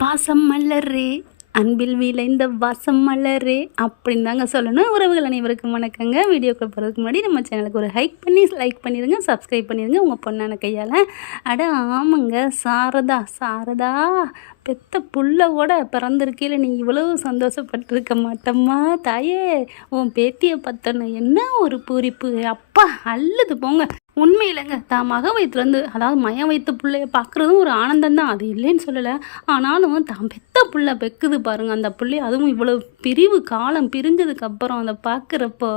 பாசம் மலரே அன்பில் விளைந்த வாசம் மலரே அப்படின்னு தாங்க சொல்லணும். உறவுகள் அனைவருக்கும் வணக்கங்க. வீடியோக்குள்ள போகிறதுக்கு முன்னாடி நம்ம சேனலுக்கு ஒரு லைக் பண்ணிடுங்க, சப்ஸ்கிரைப் பண்ணிடுங்க உங்கள் பொண்ணான கையால். அட ஆமாங்க, சாரதா பெத்த புள்ளவோட பிறந்திருக்கையில் நீ இவ்வளவு சந்தோஷப்பட்டிருக்க மாட்டம்மா தாயே. உன் பேத்தியை பார்த்தோன்னு என்ன ஒரு பூரிப்பு, அப்பா அல்லது போங்க. உண்மையிலங்க தான் மக வயிற்றுலேருந்து, அதாவது மயம் வைத்த பிள்ளைய பார்க்குறதும் ஒரு ஆனந்தம் தான், அது இல்லைன்னு சொல்லலை. ஆனாலும் தான் பெத்த புள்ள பெக்குது பாருங்கள் அந்த பிள்ளை, அதுவும் இவ்வளோ காலம் பிரிஞ்சதுக்கப்புறம் அதை பார்க்குறப்போ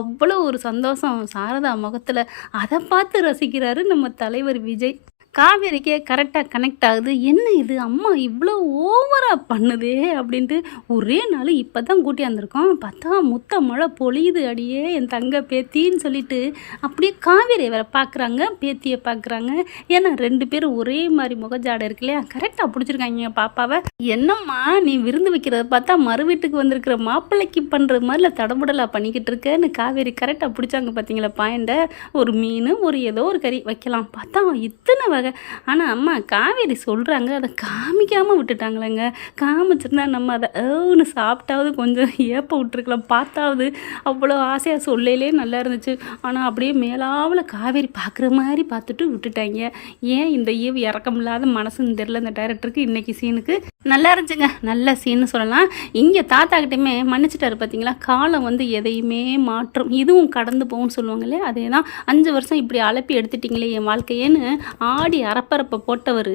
அவ்வளோ ஒரு சந்தோஷம் சாரதா முகத்தில். அதை பார்த்து ரசிக்கிறாரு நம்ம தலைவர் விஜய். காவேரிக்கே கரெக்டாக கனெக்ட் ஆகுது. என்ன இது அம்மா இவ்வளோ ஓவராக பண்ணுதே அப்படின்ட்டு ஒரே நாள் இப்போ தான் கூட்டியாந்துருக்கோம். பார்த்தா முத்த மழை பொழியுது அடியே என் தங்க பேத்தின்னு சொல்லிட்டு அப்படியே காவேரியை வேற பார்க்குறாங்க, பேத்தியை பார்க்குறாங்க. ஏன்னா 2 பேரும் ஒரே மாதிரி முகஜாடை இருக்கு இல்லையா, கரெக்டாக பிடிச்சிருக்காங்க பாப்பாவை. என்னம்மா நீ விருந்து வைக்கிறத பார்த்தா மறு வீட்டுக்கு வந்திருக்கிற மாப்பிள்ளைக்கு பண்ணுற மாதிரில தடபுடலாக பண்ணிக்கிட்டு இருக்கேன்னு காவேரி கரெக்டாக பிடிச்சாங்க. பார்த்தீங்களா பாயிண்ட, ஒரு மீன் ஒரு ஏதோ ஒரு கறி வைக்கலாம் பார்த்தா இத்தனை வகை. ஆனால் அம்மா காவேரி சொல்கிறாங்க, அதை காமிக்காமல் விட்டுட்டாங்களேங்க. காமிச்சிருந்தா நம்ம அதை ஏன்னு சாப்பிட்டாவது கொஞ்சம் ஏப்ப விட்டுருக்கலாம், பார்த்தாவது அவ்வளோ ஆசையாக சொல்லையிலே நல்லா இருந்துச்சு. ஆனால் அப்படியே மேலாவில் காவேரி பார்க்குற மாதிரி பார்த்துட்டு விட்டுட்டாங்க. ஏன் இந்த ஈவு இறக்கம் இல்லாத மனசுன்னு தெரில இந்த டைரக்டருக்கு. இன்றைக்கி சீனுக்கு நல்லா இருந்துச்சுங்க, நல்ல சீன்னு சொல்லலாம். இங்கே தாத்தாக்கிட்டையுமே மன்னிச்சிட்டாரு பார்த்தீங்களா. காலம் எதையுமே மாற்றம், இதுவும் கடந்து போகும்னு சொல்லுவாங்களே, அதே தான். 5 வருஷம் இப்படி அலப்பி எடுத்துட்டிங்களே என் வாழ்க்கையேன்னு ஆடி அறப்பரப்பை போட்டவர்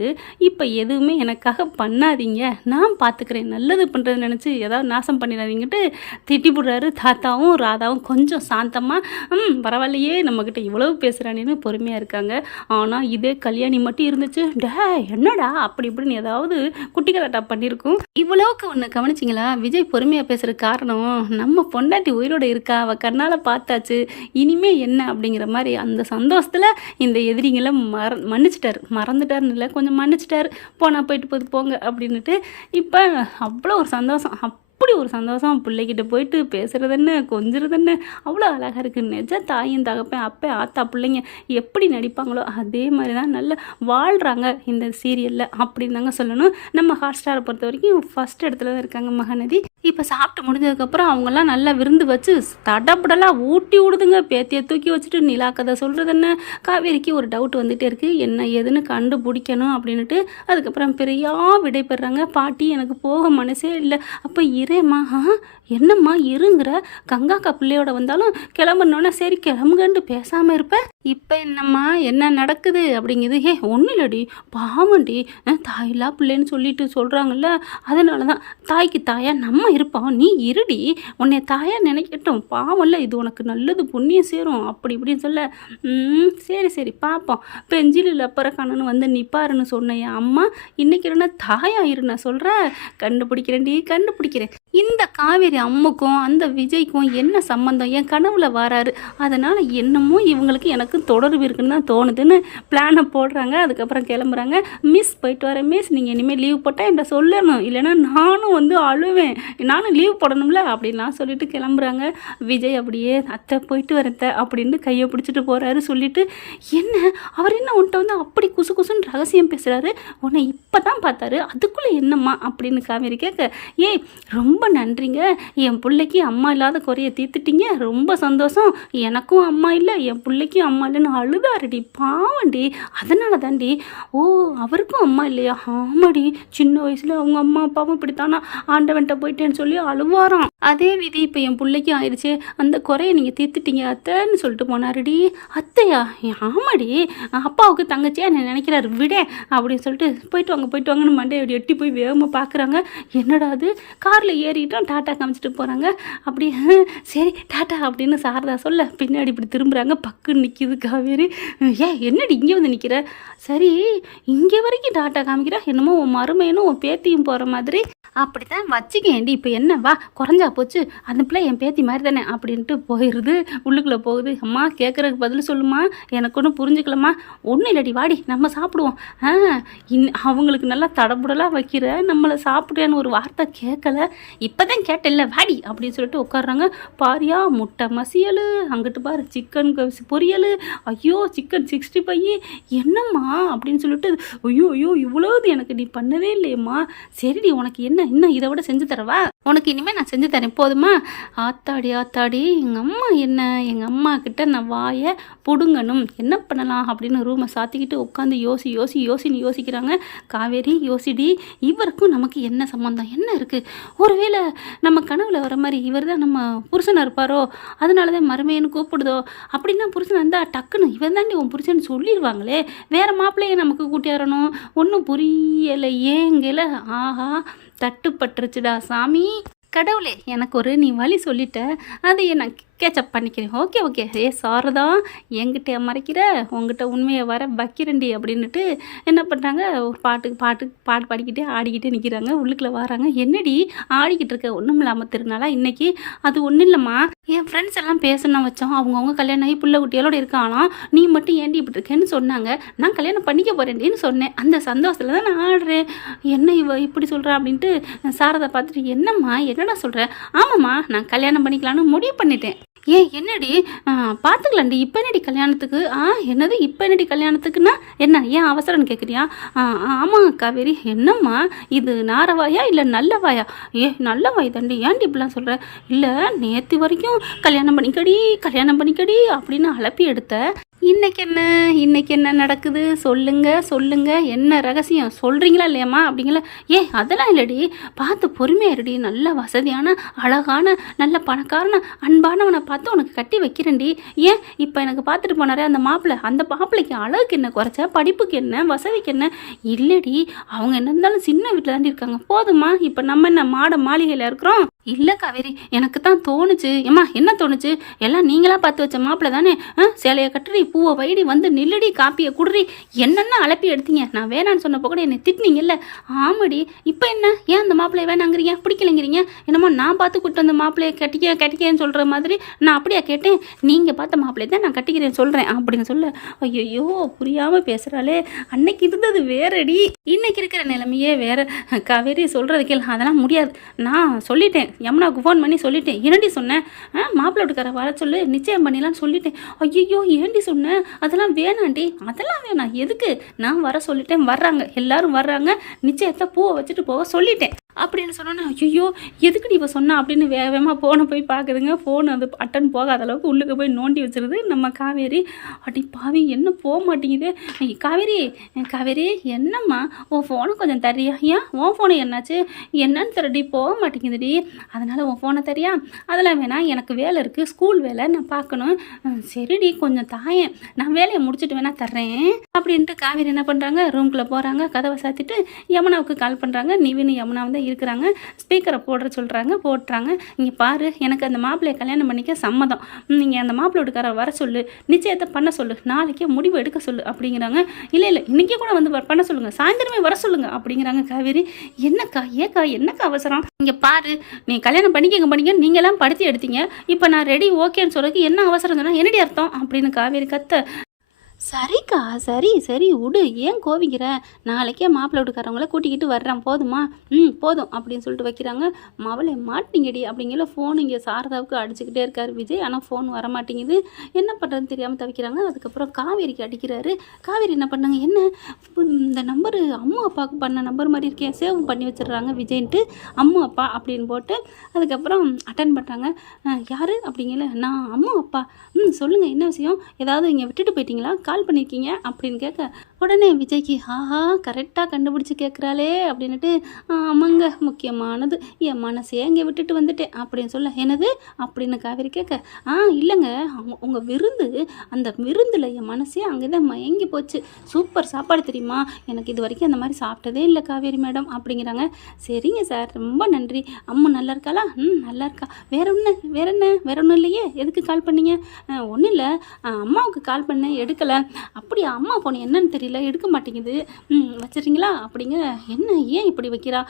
இப்போ எதுவுமே எனக்காக பண்ணாதீங்க, நான் பார்த்துக்கிறேன், நல்லது பண்ணுறது நினச்சி ஏதாவது நாசம் பண்ணிடாதீங்கட்டு திட்டி போடுறாரு. தாத்தாவும் ராதாவும் கொஞ்சம் சாந்தமாக பரவாயில்லையே நம்மக்கிட்ட இவ்வளவு பேசுகிறானேன்னு பொறுமையாக இருக்காங்க. ஆனால் இதே கல்யாணி மட்டும் இருந்துச்சு, என்னடா அப்படி இப்படின்னு ஏதாவது குட்டி கலாட்டா பண்ணியிருக்கும். இவ்வளவுக்கு ஒன்று கவனிச்சிங்களா, விஜய் பொறுமையாக பேசுகிற காரணம் நம்ம பொண்டாட்டி உயிரோடு இருக்கா, அவள் கண்ணால் பார்த்தாச்சு, இனிமே என்ன அப்படிங்கிற மாதிரி அந்த சந்தோஷத்தில் இந்த எதிரிங்களை மறந்துட்டாருன்னு இல்லை, கொஞ்சம் மன்னிச்சிட்டாரு. போனால் போயிட்டு போங்க அப்படின்ட்டு இப்போ அவ்வளோ ஒரு சந்தோஷம், அப்படி ஒரு சந்தோஷம். பிள்ளைகிட்ட போயிட்டு பேசுகிறது என்ன, கொஞ்சிறது என்ன, அவ்வளோ அழகாக இருக்குது. நிஜ தாயும் தகப்பேன் அப்போ ஆத்தா பிள்ளைங்க எப்படி நடிப்பாங்களோ அதே மாதிரி தான் நல்லா வாழ்கிறாங்க இந்த சீரியலில் அப்படின்னு தாங்க சொல்லணும். நம்ம ஹாட்ஸ்டாரை பொறுத்த வரைக்கும் ஃபஸ்ட் இடத்துல தான் இருக்காங்க மகாநதி. இப்போ சாப்பிட்டு முடிஞ்சதுக்கப்புறம் அவங்கெல்லாம் நல்லா விருந்து வச்சு தடப்படலாம் ஊட்டி விடுதுங்க. பேத்தியை தூக்கி வச்சுட்டு நிலா கதை சொல்கிறது என்ன. காவேரிக்கு ஒரு டவுட் வந்துகிட்டே இருக்குது, என்ன ஏதுன்னு கண்டுபிடிக்கணும் அப்படின்ட்டு. அதுக்கப்புறம் பெரியா விடைபெறாங்க. பாட்டி எனக்கு போக மனசே இல்லை. அப்போ இரேம்மா, என்னம்மா இருங்கிற, கங்காக்கா பிள்ளையோட வந்தாலும் கிளம்புனோன்னா சரி கிளம்புங்கன்ட்டு பேசாமல் இருப்பேன். இப்போ என்னம்மா என்ன நடக்குது அப்படிங்குது. ஒன்றும் இல்லடி, பாவண்டி, தாயில்லா பிள்ளைன்னு சொல்லிட்டு சொல்கிறாங்கல்ல, அதனால தான் தாய்க்கு தாயா நம்ம இருப்போம், நீ இருடி, உன்னை தாயா நினைக்கட்டும், பாவம்ல, இது உனக்கு நல்லது புண்ணியம் சேரும் அப்படி இப்படின்னு சொல்ல. சரி பார்ப்போம், பெஞ்சிலில் அப்பறக்கானு நிப்பாருன்னு சொன்னேன் அம்மா, இன்னைக்கு என்ன தாயா இரு நான் சொல்கிறேன், கண்டுபிடிக்கிறேன். இந்த காவேரி அம்முக்கும் அந்த விஜய்க்கும் என்ன சம்மந்தம், என் கனவுல வராரு, அதனால் என்னமோ இவங்களுக்கு எனக்கு தொடர்பு இருக்குன்னு தான் தோணுதுன்னு பிளானை போடுறாங்க. அதுக்கப்புறம் கிளம்புறாங்க. மிஸ் போயிட்டு வரேன் மிஸ், நீங்கள் இனிமேல் லீவ் போட்டால் என்கிட்ட சொல்லணும், இல்லைன்னா நானும் அழுவேன், நானும் லீவ் போடணும்ல அப்படின்லாம் சொல்லிட்டு கிளம்புறாங்க. விஜய் அப்படியே அத்தை போயிட்டு வரத்த அப்படின்னு கையை பிடிச்சிட்டு போகிறாரு. சொல்லிட்டு என்ன அவர் என்ன உன்ட்ட அப்படி குசுன்னு ரகசியம் பேசுகிறாரு, உன்னை இப்போ தான் பார்த்தாரு, அதுக்குள்ளே என்னம்மா அப்படின்னு காவேரி கேட்க, ரொம்ப நன்றிங்க, என் பிள்ளைக்கு அம்மா இல்லாத குறைய தீர்த்துட்டீங்க, ரொம்ப சந்தோஷம், எனக்கும் அம்மா இல்லை என் பிள்ளைக்கும் அம்மா இல்லைன்னு அழுதாருடி, பாவண்டி, அதனால தாண்டி. ஓ அவருக்கும் அம்மா இல்லையா, ஆமாடி, சின்ன வயசில் அவங்க அம்மா அப்பாவும் இப்படித்தானா ஆண்டவன்ட்ட போயிட்டேன்னு சொல்லி அழுவாராம். அதே விதி இப்போ என் பிள்ளைக்கும் ஆயிடுச்சு, அந்த குறையை நீங்கள் தீர்த்துட்டீங்க அத்தைன்னு சொல்லிட்டு போனாருடி. அத்தையா, ஆமாடி, அப்பாவுக்கு தங்கச்சியா என்ன நினைக்கிறாரு விட அப்படின்னு சொல்லிட்டு போயிட்டு வாங்கன்னு மண்டையை அப்படி எட்டி போய் வேகமாக பார்க்குறாங்க. என்னடா அது, காரில் ஏறிட்டோம், டாட்டா காமிச்சிட்டு போகிறாங்க. அப்படி சரி டாட்டா அப்படின்னு சாரதா சொல்ல பின்னாடி இப்படி திரும்புகிறாங்க. பக்குன்னு நிற்கிது காவேரி. என்னடி இங்கே நிற்கிற, சரி இங்கே வரைக்கும் டாட்டா காமிக்கிறா, என்னமோ உன் மருமையனும் உன் பேத்தியும் போகிற மாதிரி அப்படித்தான் வச்சுக்கேண்டி, இப்போ என்ன வா குறைஞ்சா போச்சு, அந்த பிள்ளை என் பேத்தி மாதிரி தானே அப்படின்ட்டு போயிடுது. உள்ளுக்குள்ளே போகுது. அம்மா கேட்குறதுக்கு பதில் சொல்லுமா, எனக்கு ஒன்றும் புரிஞ்சுக்கலம்மா. ஒன்றும் இல்லடி வாடி நம்ம சாப்பிடுவோம். அவங்களுக்கு நல்லா தடபுடலாக வைக்கிற நம்மளை சாப்பிட்றேன்னு ஒரு வார்த்தை கேட்கல, இப்போ தான் கேட்டல வாடி அப்படின்னு சொல்லிட்டு உட்காடுறாங்க. பாரியா முட்டை மசியல், அங்கிட்டு பாரு சிக்கன் பொரியல், ஐயோ சிக்கன் 65 என்னம்மா அப்படின்னு சொல்லிட்டு, ஐயோ ஐயோ இவ்வளோது எனக்கு நீ பண்ணவே இல்லையம்மா. சரிடி உனக்கு என்ன இன்னும் இதை விட செஞ்சு தரவா, உனக்கு இனிமேல் நான் செஞ்சு தரேன் போதுமா. ஆத்தாடி ஆத்தாடி எங்கள் அம்மா என்ன, எங்கள் அம்மா கிட்ட நான் வாயை பிடுங்கணும், என்ன பண்ணலாம் அப்படின்னு ரூமை சாத்திக்கிட்டு உட்காந்து யோசின்னு யோசிக்கிறாங்க. காவேரி யோசிடி, இவருக்கும் நமக்கு என்ன சம்மந்தம், என்ன இருக்குது, ஒருவேளை நம்ம கனவுல வர மாதிரி இவர் தான் நம்ம புருஷனாக இருப்பாரோ, அதனால தான் மருமையன்னு கூப்பிடுதோ, அப்படின்னா புருஷன் இருந்தால் டக்குன்னு இவன் தாண்டி உன் புருஷன்னு சொல்லிடுவாங்களே, வேறு மாப்பிள்ளையே நமக்கு கூட்டியாரணும். ஒன்றும் புரியலை ஏங்கல. ஆஹா தட்டுப்பட்டுருச்சுடா சாமி, கடவுளே எனக்கு ஒரு நீ வழி சொல்லிட்ட, அதையே நான் கேச்சப் பண்ணிக்கிறேன். ஓகே சாரதா என்கிட்ட மறைக்கிற, உங்ககிட்ட உண்மையை வர வைக்கிறண்டி அப்படின்னுட்டு என்ன பண்ணுறாங்க, ஒரு பாட்டு பாடிக்கிட்டே ஆடிக்கிட்டே நிற்கிறாங்க. உள்ளுக்குள்ளே வராங்க. என்னடி ஆடிக்கிட்டு இருக்க, ஒன்றும் இல்லாமல் திருநாளா இன்னைக்கு? அது ஒன்றும் இல்லைம்மா, என் ஃப்ரெண்ட்ஸ் எல்லாம் பேசணும் வச்சோம், அவங்கவுங்க கல்யாணம் ஆகி பிள்ளை குட்டிகளோடு இருக்கானா, நீ மட்டும் ஏண்டி இப்படி இருக்கேன்னு சொன்னாங்க, நான் கல்யாணம் பண்ணிக்க போகிறேன்டின்னு சொன்னேன். அந்த சந்தோஷத்தில் தான் நான் ஆடுறேன். என்ன இவ இப்படி சொல்கிறா அப்படின்ட்டு சாரதை பார்த்துட்டு, என்னம்மா என்னடா சொல்கிறேன்? ஆமாம்மா நான் கல்யாணம் பண்ணிக்கலான்னு முடிவு பண்ணிட்டேன். என்னடி பார்த்துக்கலாண்டி, இப்போ என்னடி கல்யாணத்துக்கு? என்னது இப்போ என்னடி கல்யாணத்துக்குன்னா என்ன, ஏன் அவசரம்னு கேட்குறியா? ஆமாம் காவேரி, என்னம்மா இது நாரவாயா இல்லை நல்ல வாயா? நல்ல வாய் தாண்டி, ஏன்டி இப்படிலாம் சொல்கிற? இல்லை நேற்று வரைக்கும் கல்யாணம் பண்ணிக்கடி அப்படின்னு அலப்பி எடுத்த, இன்னைக்கு என்ன நடக்குது சொல்லுங்க என்ன ரகசியம் சொல்கிறீங்களா இல்லையாம்மா அப்படிங்களா? அதெல்லாம் இல்லடி, பார்த்து பொறுமையாக இருடி, நல்ல வசதியான அழகான நல்ல பணக்காரன அன்பானவனை பார்த்து உனக்கு கட்டி வைக்கிறேன்டி. இப்போ எனக்கு பார்த்துட்டு போனாரே அந்த மாப்பிள்ளைக்கு அழகுக்கு என்ன குறைச்சா, படிப்புக்கு என்ன, வசதிக்கு என்ன? இல்லடி அவங்க என்ன இருந்தாலும் சின்ன வீட்டில் தாண்டி இருக்காங்க, போதுமா? இப்போ நம்ம என்ன மாட மாளிகையில் இருக்கிறோம்? இல்லை காவேரி எனக்கு தான் தோணுச்சு. ஏம்மா என்ன தோணுச்சு? எல்லாம் நீங்களா பார்த்து வச்ச மாப்பிள்ளை தானே, சேலையை கட்டுறி பூவை வைடி வந்து நில்லுடி காப்பியை குடுறி என்னென்ன அலப்பி எடுத்தீங்க, நான் வேணான்னு சொன்னப்போ கூட என்னை திட்டினீங்கல்ல. ஆமாடி இப்போ என்ன, ஏன் அந்த மாப்பிள்ளையை வேணாங்கிறீங்க, பிடிக்கலைங்கிறீங்க? என்னமோ நான் பார்த்து கூட்டு அந்த மாப்பிள்ளையை கட்டிக்கேன்னு சொல்கிற மாதிரி நான் அப்படியா கேட்டேன்? நீங்கள் பார்த்த மாப்பிள்ளையை தான் நான் கட்டிக்கிறேன்னு சொல்கிறேன் அப்படின்னு சொல்ல, ஐயோ புரியாமல் பேசுகிறாளே, அன்னைக்கு இருந்தது வேறடி, இன்னைக்கு இருக்கிற நிலைமையே வேற. காவேரி சொல்கிறது கேள், அதெல்லாம் முடியாது, நான் சொல்லிட்டேன், யமுனாவுக்கு ஃபோன் பண்ணி சொல்லிட்டேன். என்னடி சொன்னேன்? மாப்பிள்ளை வீட்டுக்கார வர சொல்லு, நிச்சயம் பண்ணிடலான்னு சொல்லிட்டேன். ஐயோ ஏண்டி சொன்னேன்? அதெல்லாம் வேணாண்டி, அதெல்லாம் வேணாம், எதுக்கு? நான் வர சொல்லிட்டேன், வர்றாங்க எல்லாரும் வர்றாங்க, நிச்சயத்தை பூவை வச்சுட்டு போக சொல்லிட்டேன் அப்படின்னு சொன்னோன்னே, ஐயோ எதுக்குடி இப்போ சொன்னா அப்படின்னு வேகமாக ஃபோனை போய் பார்க்குதுங்க. ஃபோன் அது அட்டன் போகாத அளவுக்கு உள்ளுக்கு போய் நோண்டி வச்சிருது நம்ம காவேரி. அடி பாவி என்ன போக மாட்டேங்குது. காவேரி என்னம்மா உன் ஃபோனை கொஞ்சம் தரியா? ஏன் உன் ஃபோனை என்னாச்சு? என்னன்னு தெரியடி போக மாட்டேங்குதுடி, அதனால் உன் ஃபோனை தரியா? அதெல்லாம் வேணாம், எனக்கு வேலை இருக்குது, ஸ்கூல் வேலை நான் பார்க்கணும். சரிடி கொஞ்சம் தாயேன், நான் வேலையை முடிச்சுட்டு வேணா தர்றேன் அப்படின்ட்டு காவேரி என்ன பண்ணுறாங்க, ரூம்குள்ளே போகிறாங்க, கதவை சாத்திட்டு யமுனாவுக்கு கால் பண்ணுறாங்க. நிவின் யமுனா வந்து இருக்கிறாங்க, ஸ்பீக்கரை போட்டுறாங்க. இங்கே பாரு, எனக்கு அந்த மாப்பிள்ளையை கல்யாணம் பண்ணிக்க சம்மதம், நீங்கள் அந்த மாப்பிள்ளை வீட்டுக்கார வர சொல்லு, நிச்சயத்தை பண்ண சொல்லு, நாளைக்கே முடிவு எடுக்க சொல்லு அப்படிங்கிறாங்க. இல்லை இன்றைக்கே கூட வந்து பண்ண சொல்லுங்கள், சாயந்தரமே வர சொல்லுங்க அப்படிங்கிறாங்க காவேரி. என்னக்கா அவசரம்? இங்கே பாரு, நீ கல்யாணம் பண்ணிக்க நீங்களாம் படுத்தி எடுத்தீங்க, இப்போ நான் ரெடி ஓகேன்னு சொல்றதுக்கு என்ன அவசரம் சொன்னால் என்னடி அர்த்தம் அப்படின்னு காவேரி கத்த. சரிக்கா சரி விடு, ஏன் கோவிக்கிற? நாளைக்கே மாப்பிள்ளை வீட்டுக்காரவங்கள கூட்டிக்கிட்டு வர்றேன், போதுமா? போதும் அப்படின்னு சொல்லிட்டு வைக்கிறாங்க. மவளை மாட்டிங்கடி அப்படிங்கிற ஃபோன் இங்கே சாரதாவுக்கு அடிச்சுக்கிட்டே இருக்கார் விஜய், ஆனால் ஃபோன் வர மாட்டேங்குது. என்ன பண்ணுறதுன்னு தெரியாமல் தவிக்கிறாங்க. அதுக்கப்புறம் காவேரிக்கு அடிக்கிறாரு. காவேரி என்ன பண்ணாங்க, என்ன இந்த நம்பரு அம்மா அப்பாவுக்கு பண்ண நம்பர் மாதிரி இருக்கேன், சேவ் பண்ணி வச்சிடுறாங்க விஜய்ன்ட்டு அம்மா அப்பா அப்படின்னு போட்டு அதுக்கப்புறம் அட்டன் பண்ணுறாங்க. யார் அப்படிங்கல, நான் அம்மா அப்பா. சொல்லுங்கள் என்ன விஷயம், ஏதாவது இங்கே விட்டுட்டு போயிட்டீங்களா, கால் பண்ணியிருக்கீங்க அப்படின்னு கேட்க, உடனே விஜய்க்கு கரெக்டாக கண்டுபிடிச்சி கேட்குறாளே அப்படின்ட்டு, ஆமாங்க முக்கியமானது, என் மனசையே இங்கே விட்டுட்டு வந்துட்டேன் அப்படின்னு சொல்ல. என்னது அப்படின்னு காவேரி கேட்க, இல்லைங்க உங்கள் விருந்து, அந்த விருந்தில் என் மனசே அங்கே தான் மயங்கி போச்சு, சூப்பர் சாப்பாடு தெரியுமா, எனக்கு இது வரைக்கும் அந்த மாதிரி சாப்பிட்டதே இல்லை காவேரி மேடம் அப்படிங்கிறாங்க. சரிங்க சார் ரொம்ப நன்றி. அம்மா நல்லா இருக்காளா? நல்லா இருக்கா. வேற ஒன்றும் இல்லையே, எதுக்கு கால் பண்ணீங்க? ஒன்றும் இல்லை, அம்மாவுக்கு கால் பண்ணேன் எடுக்கலை. அப்படியா, அம்மா ஃபோன் என்னன்னு தெரியல, முடியல, எடுக்க மாட்டேங்குது, வச்சிடுறீங்களா அப்படிங்க. என்ன ஏன் இப்படி வைக்கிறா?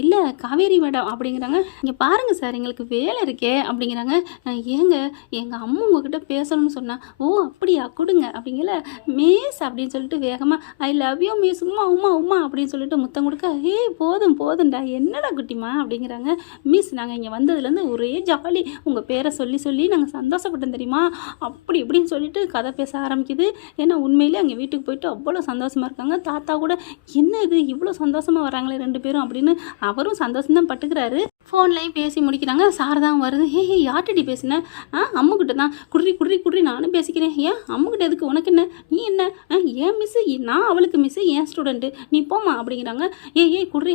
இல்லை காவேரி மேடம் அப்படிங்கிறாங்க. இங்கே பாருங்கள் சார், எங்களுக்கு வேலை இருக்கே அப்படிங்கிறாங்க. ஏங்க எங்கள் அம்மா உங்ககிட்ட பேசணும்னு சொன்னா. ஓ அப்படியா, கொடுங்க அப்படிங்கல. மிஸ் அப்படின்னு சொல்லிட்டு வேகமாக I love you miss, Uma Uma Uma அப்படின்னு சொல்லிட்டு முத்தம் கொடுக்க. போதும் போதும்டா, என்னடா குட்டிமா அப்படிங்கிறாங்க. மிஸ் நாங்கள் இங்கே வந்ததுலேருந்து ஒரே ஜாலி, உங்கள் பேரை சொல்லி சொல்லி நாங்கள் சந்தோஷப்பட்டோம் தெரியுமா, அப்படி இப்படின்னு சொல்லிட்டு கதை பேச ஆரம்பிக்குது. ஏன்னா உண்மையிலே அங்கே வீட்டுக்கு போயிட்டு அவ்வளோ சந்தோஷமாக இருக்காங்க. தாத்தா கூட என்ன இது இவ்வளோ சந்தோஷமாக வராங்களே 2 பேரும் அப்படின்னு அவரும் சந்தோஷம்தான் பட்டுக்கிறாரு. ஃபோன்லேயும் பேசி முடிக்கிறாங்க. சாரதாவும் வருது. யார்கிட்டடி பேசினேன்? அம்முக்கிட்ட தான். குட்ரி குட்ரி குட்ரி நானும் பேசிக்கிறேன். ஏன் அம்முக்கிட்ட எதுக்கு, உனக்கு என்ன, நீ என்ன, ஏன் மிஸ்ஸு, நான் அவளுக்கு மிஸ்ஸு, ஏன் ஸ்டூடெண்ட்டு, நீ போமா அப்படிங்கிறாங்க. ஏய் குட்ரி,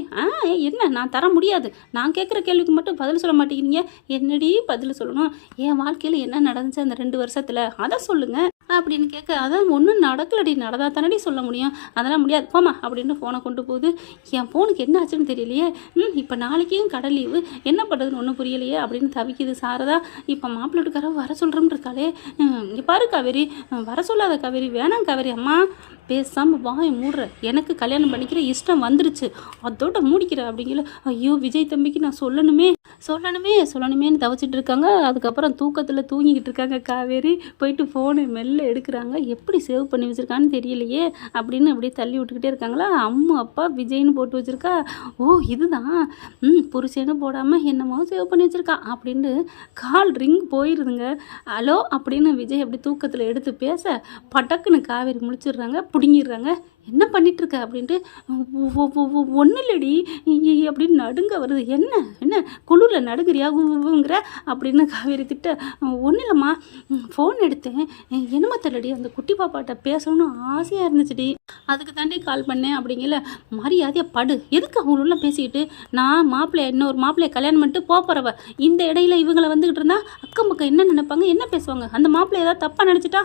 என்ன நான் தர முடியாது, நான் கேட்குற கேள்விக்கு மட்டும் பதில் சொல்ல மாட்டேங்கிறீங்க. என்னடி பதில் சொல்லணும், என் வாழ்க்கையில் என்ன நடந்துச்சு அந்த 2 வருஷத்தில் அதை சொல்லுங்கள் அப்படின்னு கேட்க. அதான் ஒன்றும் நடக்கலடி, நடந்தா தானடி சொல்ல முடியும், அதெல்லாம் முடியாது போமா அப்படின்னு ஃபோனை கொண்டு போகுது. என் ஃபோனுக்கு என்ன ஆச்சுன்னு தெரியலையே, இப்போ நாளைக்கும் கடல் லீவு, என்ன பண்ணுறதுன்னு ஒன்றும் புரியலையே அப்படின்னு தவிக்குது சாரதா. இப்போ மாப்பிள்ளை வீட்டுக்காரர் வர சொல்கிறோம்னு இருக்காளே, இங்கே பாரு காவேரி, வர சொல்லாத காவேரி, வேணாம் காவேரி, அம்மா பேசாமல் வாய் மூடுற, எனக்கு கல்யாணம் பண்ணிக்கிற இஷ்டம் வந்துருச்சு, அதோட மூடிக்கிற அப்படிங்கிற. ஐயோ விஜய் தம்பிக்கு நான் சொல்லணுமேன்னு தவச்சிட்டு இருக்காங்க. அதுக்கப்புறம் தூக்கத்தில் தூங்கிக்கிட்டு இருக்காங்க காவேரி. போயிட்டு ஃபோனை மெல்ல எடுக்கிறாங்க. எப்படி சேவ் பண்ணி வச்சுருக்கான்னு தெரியலையே அப்படின்னு அப்படியே தள்ளி விட்டுக்கிட்டே இருக்காங்களா. அம்மா அப்பா விஜய்னு போட்டு வச்சுருக்கா. ஓ இதுதான், புருஷன்னு போடாமல் என்னமோ சேவ் பண்ணி வச்சுருக்கா அப்படின்னு கால் ரிங் போயிடுதுங்க. ஹலோ அப்படின்னு விஜய் அப்படி தூக்கத்தில் எடுத்து பேச பட்டக்குன்னு காவேரி முடிச்சிடுறாங்க, பிடுங்கிடுறாங்க. என்ன பண்ணிகிட்ருக்க அப்படின்ட்டு. ஒன்றும் இல்லடி அப்படின்னு நடுங்க வருது. என்ன குளிரில் நடுங்கிறியாங்கிற அப்படின்னு காவேரி திட்ட. ஒன்றும் இல்லைம்மா, ஃபோன் எடுத்தேன், என்னம்மா தெரியலடி, அந்த குட்டி பாப்பாட்ட பேசணும்னு ஆசையாக இருந்துச்சுடி, அதுக்கு தாண்டி கால் பண்ணேன் அப்படிங்கல. மரியாதையாக படு, எதுக்கு அவங்களெலாம் பேசிக்கிட்டு, நான் இன்னொரு மாப்பிள்ளையை கல்யாணம் பண்ணிட்டு போகிறவ, இந்த இடையில இவங்களை வந்துக்கிட்டு இருந்தா அக்கம் பக்கம் என்ன நினைப்பாங்க, என்ன பேசுவாங்க, அந்த மாப்பிள்ளை ஏதாவது தப்பாக நினச்சிட்டா,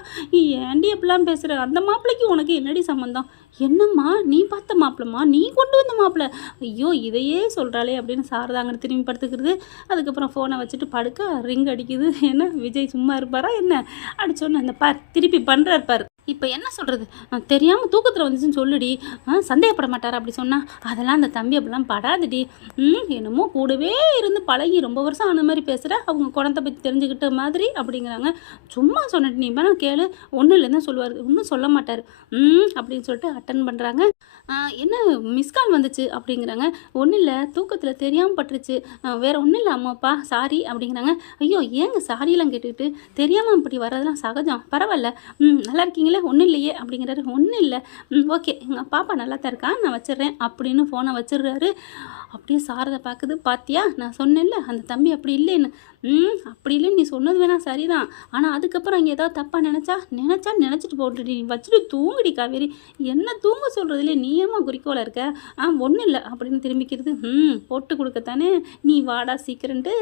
ஏன்டி எப்படிலாம் பேசுகிற, அந்த மாப்பிள்ளைக்கு உனக்கு என்னடி சம்மந்தம், என்னம்மா நீ பார்த்த மாப்பிளம்மா, நீ கொண்டு வந்த மாப்பிள்ளை, ஐயோ இதையே சொல்கிறாளே அப்படின்னு சாரதாங்கன்னு திரும்பி படுத்துக்கிறது. அதுக்கப்புறம் ஃபோனை வச்சுட்டு படுக்க ரிங் அடிக்குது. ஏன்னா விஜய் சும்மா இருப்பாரா என்ன, அடிச்சோன்னு அந்த பார் திருப்பி பண்ணுறாரு பார். இப்போ என்ன சொல்கிறது, தெரியாமல் தூக்கத்தில் வந்துச்சுன்னு சொல்லுடி, சந்தேகப்பட மாட்டார் அப்படி சொன்னால். அதெல்லாம் அந்த தம்பி அப்படிலாம் படாதுடி, என்னமோ கூடவே இருந்து பழகி ரொம்ப வருஷம் ஆன மாதிரி பேசுகிற, அவங்க குழந்தை பற்றி தெரிஞ்சுக்கிட்ட மாதிரி அப்படிங்கிறாங்க. சும்மா சொன்னட்டு நீ வேணா கேளு, ஒன்றும் இல்லைன்னு சொல்லுவார், ஒன்றும் சொல்ல மாட்டார் அப்படின்னு சொல்லிட்டு அட்டன் பண்ணுறாங்க. என்ன மிஸ்கால் வந்துச்சு அப்படிங்கிறாங்க. ஒன்றும் இல்லை, தூக்கத்தில் தெரியாமல் பட்டுருச்சு, வேறு ஒன்றும் இல்லை அம்மாப்பா சாரி அப்படிங்கிறாங்க. ஐயோ ஏங்க சாரியெல்லாம் கேட்டுக்கிட்டு, தெரியாமல் இப்படி வர்றதெல்லாம் சகஜம், பரவாயில்ல, நல்லா இருக்கீங்களே, ஒன்றும் இல்லையே அப்படிங்கிறாரு. ஒன்றும் இல்லை, ஓகே எங்கள் பாப்பா நல்லா தான் இருக்கா, நான் வச்சிடுறேன் அப்படின்னு ஃபோனை வச்சிடுறாரு. அப்படியே சாரதை பார்க்குது. பாத்தியா நான் சொன்னேன்ல அந்த தம்பி அப்படி இல்லைன்னு, அப்படி இல்லைன்னு நீ சொன்னது வேணா சரிதான், ஆனால் அதுக்கப்புறம் இங்கே ஏதாவது தப்பாக நினச்சிட்டு போட்டு நீ வச்சுட்டு தூங்குடி காவேரி, என்ன தூங்க சொல்கிறதுலே நீ ஏமா குறிக்கோளாக இருக்க, ஒன்றும் இல்லை அப்படின்னு திரும்பிக்கிறது. போட்டு கொடுக்கத்தானே, நீ வாடா சீக்கிரன்ட்டு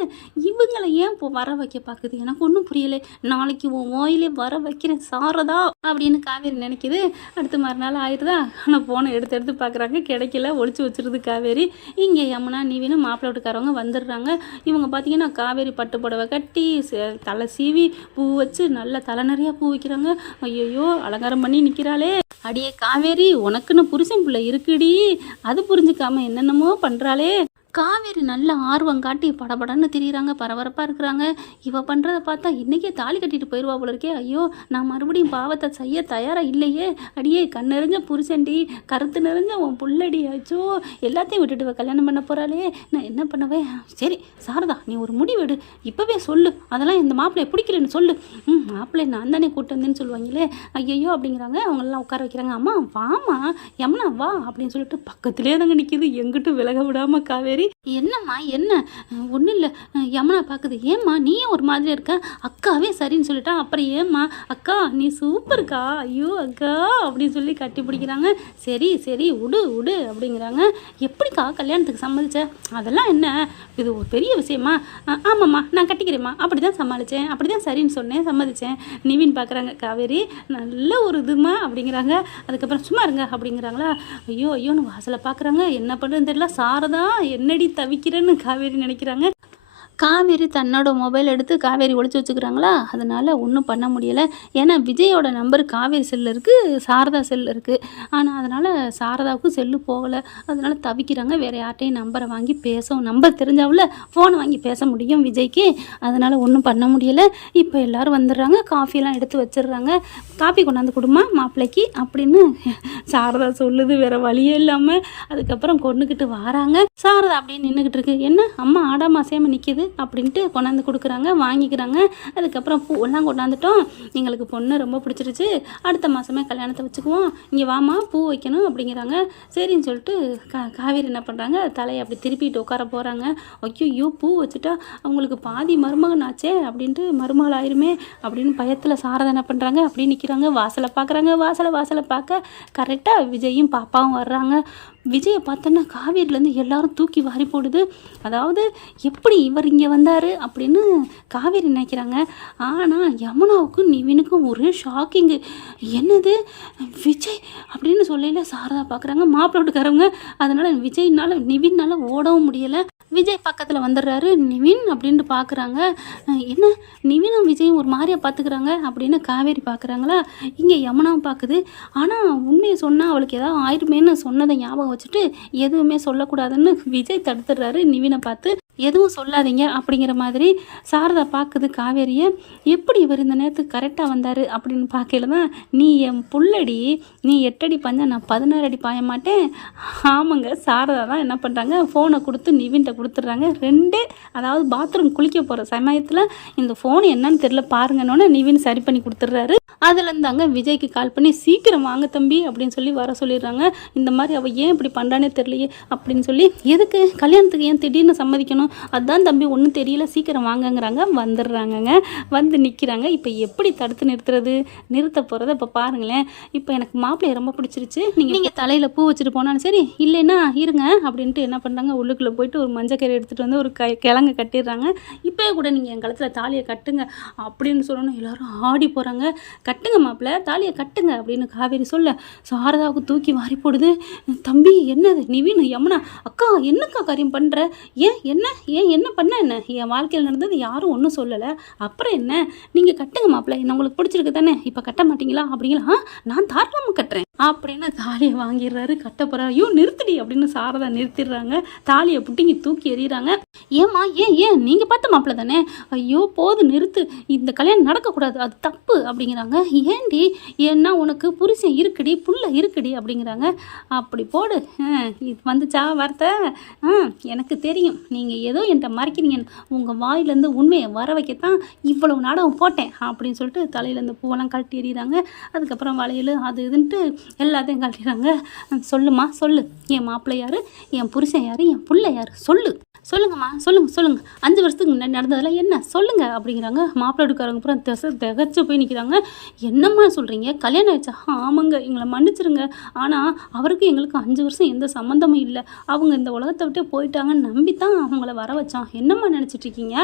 இவங்களை ஏன் இப்போ வர வைக்க பார்க்குது, எனக்கு ஒன்றும் புரியலை, நாளைக்கு உன் ஓயிலே வர வைக்கிறேன் சாரதா அப்படின்னு காவேரி நினைக்கிது. அடுத்த மறுநாள் ஆயிடுதா, ஆனால் ஃபோனை எடுத்து பார்க்குறாங்க, கிடைக்கல, ஒழிச்சு வச்சிருது காவேரி. இங்கே யமுனா நீவினும் மாப்பிள்ளை வீட்டுக்காரவங்க வந்துடுறாங்க. இவங்க பார்த்தீங்கன்னா காவேரி பட்டு புடவை கட்டி தலை சீவி பூ வச்சு நல்ல தலை நிறையா பூ வைக்கிறாங்க. ஐயோ அலங்காரம் பண்ணி நிற்கிறாளே, அடியே காவேரி உனக்குன்னு புருஷன் பிள்ளை இருக்குடி, அது புரிஞ்சுக்காம என்னென்னமோ பண்ணுறாளே. காவேரி நல்ல ஆர்வம் காட்டி படபடன்னு திரியிறாங்க, பரபரப்பாக இருக்கிறாங்க. இவ பண்ணுறதை பார்த்தா இன்றைக்கே தாலி கட்டிட்டு போயிடுவா போல இருக்கே. ஐயோ நான் மறுபடியும் பாவத்தை செய்ய தயாராக இல்லையே, அடியே கண் நிறைஞ்ச புருஷன்டி, கருத்து நிறைஞ்ச உன் புள்ளடி, ஆச்சோ எல்லாத்தையும் விட்டுட்டு கல்யாணம் பண்ண போகிறாளே, நான் என்ன பண்ணுவேன். சரி சாரதா நீ ஒரு முடிவெடு, இப்போவே சொல்லு, அதெல்லாம் இந்த மாப்பிள்ளையை பிடிக்கலன்னு சொல்லு. மாப்பிள்ளை நான் தானே கூட்டு வந்தேன்னு சொல்லுவாங்களே, ஐயோ அப்படிங்கிறாங்க. அவங்களெல்லாம் உட்கார வைக்கிறாங்க. அம்மா வாமா யமுனா வா அப்படின்னு சொல்லிட்டு பக்கத்துலேயே தாங்க நிற்கிது, எங்கிட்டும் விலக விடாமல் காவேரி. என்னம்மா என்ன, ஒன்றும் இல்லை, யமுனா பார்க்குது. ஏம்மா நீ ஒரு மாதிரி இருக்க, அக்காவே சரின்னு சொல்லிட்டா, அப்புறம் ஏம்மா அக்கா நீ சூப்பர்க்கா, ஐயோ அக்கா அப்படின்னு சொல்லி கட்டி பிடிக்கிறாங்க. சரி சரி விடு அப்படிங்கிறாங்க. எப்படிக்கா கல்யாணத்துக்கு சம்மதிச்ச, அதெல்லாம் என்ன இது ஒரு பெரிய விஷயமா, ஆமாம்மா நான் கட்டிக்கிறேம்மா, அப்படி தான் சமாளித்தேன், அப்படி தான் சரின்னு சொன்னேன், சம்மதிச்சேன். நிவின் பார்க்குறாங்க. காவேரி நல்ல ஒரு இதுமா அப்படிங்கிறாங்க. அதுக்கப்புறம் சும்மா இருங்க அப்படிங்கிறாங்களா. ஐயோன்னு வாசலை பார்க்குறாங்க. என்ன பண்ணுறதுன்னு தெரியல. சாரதா என்னடி தவிக்கிறேன்னு காவேரி நினைக்கிறாங்க. காவேரி தன்னோட மொபைல் எடுத்து காவேரி ஒளிச்சு வச்சுக்கிறாங்களா, அதனால் ஒன்றும் பண்ண முடியலை. ஏன்னா விஜயோட நம்பர் காவேரி செல்லில் இருக்குது, சாரதா செல்லில் இருக்குது. ஆனால் அதனால் சாரதாவுக்கும் செல்லு போகலை. அதனால் தவிக்கிறாங்க. வேறு யார்ட்டையும் நம்பரை வாங்கி பேசவும், நம்பர் தெரிஞ்சாவில் ஃபோனை வாங்கி பேச முடியும் விஜய்க்கு. அதனால் ஒன்றும் பண்ண முடியலை. இப்போ எல்லோரும் வந்துடுறாங்க, காஃபிலாம் எடுத்து வச்சிடுறாங்க. காஃபி கொண்டாந்து கொடுமா மாப்பிள்ளைக்கு அப்படின்னு சாரதா சொல்லுது. வேறு வழியே இல்லாமல் அதுக்கப்புறம் கொண்டுக்கிட்டு வராங்க. சாரதா அப்படியே நின்றுக்கிட்டு இருக்கு. என்ன அம்மா ஆடாம அசையாமல் நிற்கிது அப்படின்ட்டு கொண்டாந்து கொடுக்குறாங்க, வாங்கிக்கிறாங்க. அதுக்கப்புறம் பூவெல்லாம் கொண்டாந்துட்டோம், எங்களுக்கு பொண்ணு ரொம்ப பிடிச்சிருச்சு, அடுத்த மாதமே கல்யாணத்தை வச்சுக்குவோம், இங்கே வாமா பூ வைக்கணும் அப்படிங்கிறாங்க. சரின்னு சொல்லிட்டு காவேரி என்ன பண்ணுறாங்க, தலையை அப்படி திருப்பிட்டு உட்கார போகிறாங்க. ஐயோ பூ வச்சுட்டா அவங்களுக்கு பாதி மருமகன் ஆச்சே அப்படின்ட்டு மருமகள் ஆயிருமே அப்படின்னு பயத்தில் சாரதா என்ன பண்ணுறாங்க, அப்படி நிற்கிறாங்க. வாசலை பார்க்குறாங்க. வாசலை பார்க்க கரெக்டாக விஜயும் பாப்பாவும் வர்றாங்க. விஜயை பார்த்தோன்னா காவேரியிலேருந்து எல்லாரும் தூக்கி வாரி போடுது. அதாவது எப்படி இவர் இங்கே வந்தார் அப்படின்னு காவேரி நினைக்கிறாங்க. ஆனால் யமுனாவுக்கும் நிவினுக்கும் ஒரே ஷாக்கிங்கு. என்னது விஜய் அப்படின்னு சொல்லல சாரதா பார்க்குறாங்க. மாப்பிள்ளை வீட்டுக்காரவங்க. அதனால் விஜய்னால நிவினால் ஓடவும் முடியலை. விஜய் பக்கத்தில் வந்துடுறாரு. நிவின் அப்படின்ட்டு பார்க்குறாங்க. என்ன நிவினும் விஜயும் ஒரு மாதிரியாக பார்த்துக்கிறாங்க அப்படின்னு காவேரி பார்க்குறாங்களா. இங்கே யமுனாவும் பார்க்குது. ஆனால் உண்மையை சொன்னால் அவளுக்கு ஏதாவது ஆயிடுமேன்னு சொன்னதை ஞாபகம் வச்சுட்டு எதுவுமே சொல்லக்கூடாதுன்னு விஜய் தடுத்துடுறாரு நிவினை பார்த்து. எதுவும் சொல்லாதீங்க அப்படிங்கிற மாதிரி சாரதா பார்க்குது காவேரியை. எப்படி இவர் இந்த நேரத்துக்கு கரெக்டாக வந்தார் அப்படின்னு பார்க்கல தான், நீ என் புள்ளடி, நீ 8 அடி பாஞ்சா நான் 16 அடி பாய மாட்டேன். ஆமாங்க, சாரதா தான் என்ன பண்ணுறாங்க, ஃபோனை கொடுத்து நிவின்கிட்ட கொடுத்துட்றாங்க. அதாவது பாத்ரூம் குளிக்க போகிற சமயத்தில் இந்த ஃபோன் என்னன்னு தெரியல பாருங்கன்னொன்னே நிவின் சரி பண்ணி கொடுத்துட்றாரு. அதுலேருந்தாங்க விஜய்க்கு கால் பண்ணி சீக்கிரம் வாங்க தம்பி அப்படின்னு சொல்லி வர சொல்லிடுறாங்க. இந்த மாதிரி அவள் ஏன் இப்படி பண்ணுறானே தெரியலையே அப்படின்னு சொல்லி, எதுக்கு கல்யாணத்துக்கு ஏன் திடீர்னு சம்மதிக்கணும், அதான் தம்பி ஒன்றும் தெரியல சீக்கிரம் வாங்கங்கிறாங்க. வந்துடுறாங்கங்க, வந்து நிற்கிறாங்க. இப்போ எப்படி தடுத்து நிறுத்த போகிறத இப்போ பாருங்களேன். இப்போ எனக்கு மாப்பிள்ளையை ரொம்ப பிடிச்சிருச்சு, நீங்கள் தலையில் பூ வச்சுட்டு போனாலும் சரி, இல்லைன்னா இருங்க அப்படின்ட்டு என்ன பண்ணுறாங்க, உள்ளுக்குள்ளே போயிட்டு ஒரு மஞ்சக்கரை எடுத்துகிட்டு வந்து ஒரு கிழங்கு கட்டிடுறாங்க. இப்போயே கூட நீங்கள் என் கழுத்தில் தாலியை கட்டுங்க அப்படின்னு சொல்லணும். எல்லோரும் ஆடி போகிறாங்க. கட்டுங்க மாப்பிள்ளை, தாலியை கட்டுங்க அப்படின்னு காவேரி சொல்ல சாரதாவுக்கு தூக்கி வாரி போடுது. தம்பி என்னது நிவின், யமுனா அக்கா என்னக்கா காரியம் பண்ணுற, என்ன பண்ண, என்ன என் வாழ்க்கையில் நடந்தது யாரும் ஒன்றும் சொல்லலை, அப்புறம் என்ன, நீங்கள் கட்டுங்க மாப்பிள்ளை, என்ன உங்களுக்கு பிடிச்சிருக்கு தானே, இப்போ கட்ட மாட்டீங்களா அப்படிங்களா, நான் தாராளமாக கட்டுறேன் அப்படின்னு தாலியை வாங்கிடுறாரு. கட்ட போகிறார். ஐயோ நிறுத்திடி அப்படின்னு சாரதா நிறுத்திடுறாங்க. தாலியை புட்டிங்கி தூக்கி எறிகிறாங்க. ஏம்மா ஏன் நீங்கள் பார்த்த மாப்பிள்ளை தானே, ஐயோ போது நிறுத்து, இந்த கல்யாணம் நடக்கக்கூடாது, அது தப்பு அப்படிங்கிறாங்க. ஏண்டி, ஏன்னா உனக்கு புருஷன் இருக்குடி, புள்ள இருக்குடி அப்படிங்கிறாங்க. அப்படி போடு, இது வந்துச்சா வார்த்தை, எனக்கு தெரியும் நீங்கள் ஏதோ என்கிட்ட மறைக்கிறீங்க, உங்கள் வாயிலேருந்து உண்மையை வர வைக்கத்தான் இவ்வளவு நாடகம் போட்டேன் அப்படின்னு சொல்லிட்டு தலையிலேருந்து பூவெல்லாம் கழட்டி எறிகிறாங்க. அதுக்கப்புறம் வளையல் அது இதுன்ட்டு எல்லாத்தையும் கழட்டிடுறாங்க. சொல்லுமா சொல்லு, என் மாப்பிள்ளை யார், என் புருஷன் யார், என் புள்ள யார், சொல்லுங்கம்மா சொல்லுங்க 5 வருஷத்துக்கு முன்னாடி நடந்ததெல்லாம் என்ன சொல்லுங்க அப்படிங்கிறாங்க. மாப்பிள்ளை எடுக்காரங்க அப்புறம் திகச்சு போய் நிற்கிறாங்க. என்னம்மா சொல்கிறீங்க, கல்யாணம் ஆயிடுச்சா, ஆமாங்க, எங்களை மன்னிச்சிருங்க, ஆனால் அவருக்கு எங்களுக்கு 5 வருஷம் எந்த சம்மந்தமும் இல்லை, அவங்க இந்த உலகத்தை விட்டே போயிட்டாங்கன்னு நம்பி தான் அவங்கள வர வச்சோம், என்னம்மா நினச்சிட்ருக்கீங்க,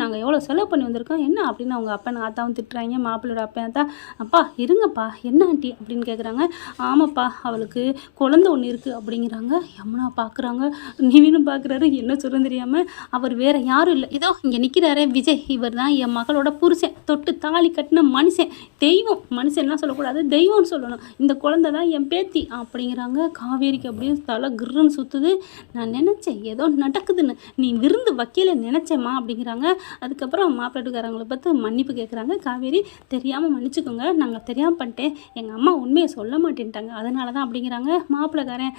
நாங்கள் எவ்வளோ செலவு பண்ணி வந்திருக்கோம் என்ன அப்படின்னு அவங்க அப்பா ஆத்தாவும் திட்டுறாங்க. மாப்பிள்ளையோட அப்பா அப்பா இருங்கப்பா, என்ன ஆண்டி அப்படின்னு கேட்குறாங்க. ஆமாப்பா அவளுக்கு குழந்தை ஒன்று இருக்குது அப்படிங்கிறாங்க. யமுனா பார்க்குறாங்க, நிவினும் பார்க்குறாரு. என்ன சொல்கிறது தெரியாமல், அவர் வேற யாரும் இல்லை, இதோ இங்கே நிற்கிறாரே விஜய், இவர் தான் என் மகளோட புருஷன், தொட்டு தாலி கட்டின மனுஷன், தெய்வம், மனுஷன்லாம் சொல்லக்கூடாது தெய்வம்னு சொல்லணும், இந்த குழந்தை தான் என் பேத்தி அப்படிங்கிறாங்க. காவேரிக்கு அப்படியே தலை கிருன்னு சுற்றுது. நான் நினச்சேன் ஏதோ நடக்குதுன்னு, நீ விருந்து வக்கீல நினச்சேம்மா அப்படிங்கிறாங்க. அதுக்கப்புறம் மாப்பிள்ளைக்காரங்களை பார்த்து மன்னிப்பு கேட்குறாங்க. காவேரி தெரியாமல் மன்னிச்சுக்கோங்க, நாங்கள் தெரியாமல் பண்ணிட்டேன், எங்கள் அம்மா உண்மையை சொல்ல மாட்டேன்ட்டாங்க, அதனால தான் அப்படிங்கிறாங்க. மாப்பிள்ளைக்காரன்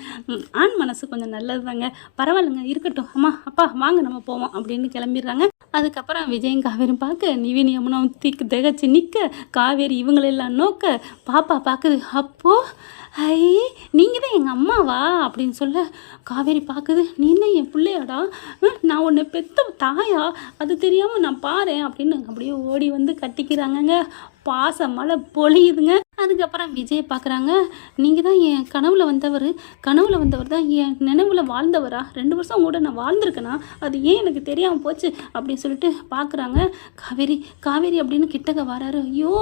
ஆண் மனசு கொஞ்சம் நல்லது தாங்க, பரவாயில்லைங்க இருக்கட்டும், அம்மா அப்பா வாங்க நம்ம போவோம் அப்படின்னு கிளம்பிடுறாங்க. அதுக்கப்புறம் விஜயும் காவேரியும் பார்க்க நிவின் யமுனாவும் திகச்சு நிற்க, காவேரி இவங்களெல்லாம் நோக்க பாப்பா பார்க்குது. அப்போது ஐ நீங்கள் தான் எங்கள் அம்மாவா அப்படின்னு சொல்ல காவேரி பார்க்குது. நீ என்ன என் பிள்ளையாடா, நான் உன்னை பெத்த தாயா, அது தெரியாமல் நான் பாரேன் அப்படின்னு அப்படியே ஓடி வந்து கட்டிக்கிறாங்கங்க. பாசம் மழை பொழியுதுங்க. அதுக்கப்புறம் விஜயை பார்க்குறாங்க. நீங்கள் தான் என் கனவுல வந்தவர் தான் என் நினைவில் வாழ்ந்தவரா, 2 வருஷம் கூட நான் வாழ்ந்திருக்கேனா, அது ஏன் எனக்கு தெரியாமல் போச்சு அப்படின்னு சொல்லிட்டு பார்க்குறாங்க. காவேரி அப்படின்னு கிட்டக்க வராரு. ஐயோ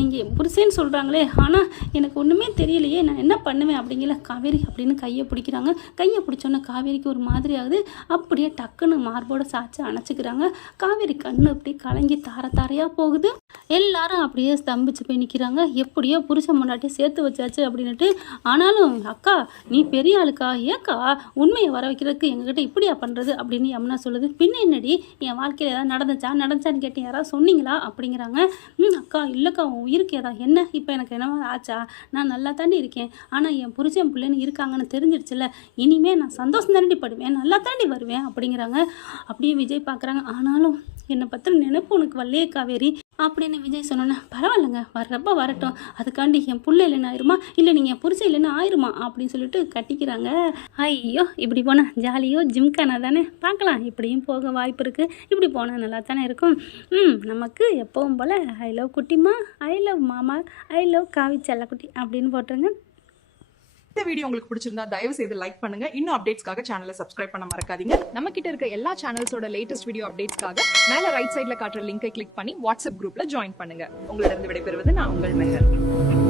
நீங்கள் புருஷன்னு சொல்கிறாங்களே, ஆனால் எனக்கு ஒன்றுமே தெரியலையே, தெரியலையே, நான் என்ன பண்ணுவேன் அப்படிங்கல காவேரி அப்படின்னு கையை பிடிக்கிறாங்க. கையை பிடிச்சோன்னே காவேரிக்கு ஒரு மாதிரி ஆகுது. அப்படியே டக்குன்னு மார்போட சாய்ச்சி அணைச்சிக்கிறாங்க. காவேரி கண்ணு அப்படி கலங்கி தார தாரையாக போகுது. எல்லாரும் அப்படியே ஸ்தம்பிச்சு போய் நிற்கிறாங்க. எப்படியோ புருஷன் முன்னாடி சேர்த்து வச்சாச்சு அப்படின்னுட்டு. ஆனாலும் அக்கா நீ பெரிய ஆளுக்கா, ஏக்கா உண்மையை வர வைக்கிறதுக்கு எங்ககிட்ட இப்படியா பண்ணுறது அப்படின்னு யமுனா சொல்லுது. பின்ன என்னடி என் வாழ்க்கையில் ஏதாவது நடந்துச்சான்னு கேட்டேன், யாராவது சொன்னீங்களா அப்படிங்கிறாங்க. அக்கா இல்லைக்கா, உன் உயிருக்கு ஏதா என்ன இப்போ எனக்கு என்னவா ஆச்சா, நான் நல்லா தாண்டி இருக்கேன். ஆனால் என் புருஷன் பிள்ளைன்னு இருக்காங்கன்னு தெரிஞ்சிடுச்சுல, இனிமே நான் சந்தோஷம் தாண்டி படுவேன், நல்லா தாண்டி வருவேன் அப்படிங்கிறாங்க. அப்படியே விஜய் பார்க்குறாங்க. ஆனாலும் என்னை பற்றின நினைப்பு உனக்கு வரலையே காவேரி அப்படின்னு விஜய் சொன்னோன்னே, பரவாயில்லைங்க வர்றப்ப வரட்டும், அதுக்காண்டி என் புள்ள இல்லைன்னு ஆயிருமா, இல்லை நீங்கள் என் புருஷன் இல்லைன்னு ஆயிருமா அப்படின்னு சொல்லிட்டு கட்டிக்கிறாங்க. ஐயோ இப்படி போனால் ஜாலியோ ஜிம்கானா தானே, பார்க்கலாம் இப்படியும் போக வாய்ப்பு இருக்குது. இப்படி போனால் நல்லா தானே இருக்கும். நமக்கு எப்பவும் போல் ஐ லவ் குட்டிமா, ஐ லவ் மாமா, ஐ லவ் காவி செல்லக்குட்டி அப்படின்னு போட்டுருங்க. இந்த வீடியோ உங்களுக்கு பிடிச்சிருந்தா தயவு செய்து லைக் பண்ணுங்க. இன்னும் அப்டேட்ஸ்க்காக சேனலை சப்ஸ்கிரைப் பண்ண மறக்காதீங்க. நம்ம கிட்ட இருக்க எல்லா சேனல்ஸோட லேட்டஸ்ட் வீடியோ அப்டேட்ஸ்க்காக மேல ரைட் சைடுல காட்டுற லிங்கை கிளிக் பண்ணி வாட்ஸ்அப் குரூப்ல ஜாயின் பண்ணுங்க. உங்களிடம் விடைபெறுவது நான் உங்கள் மெஹர்.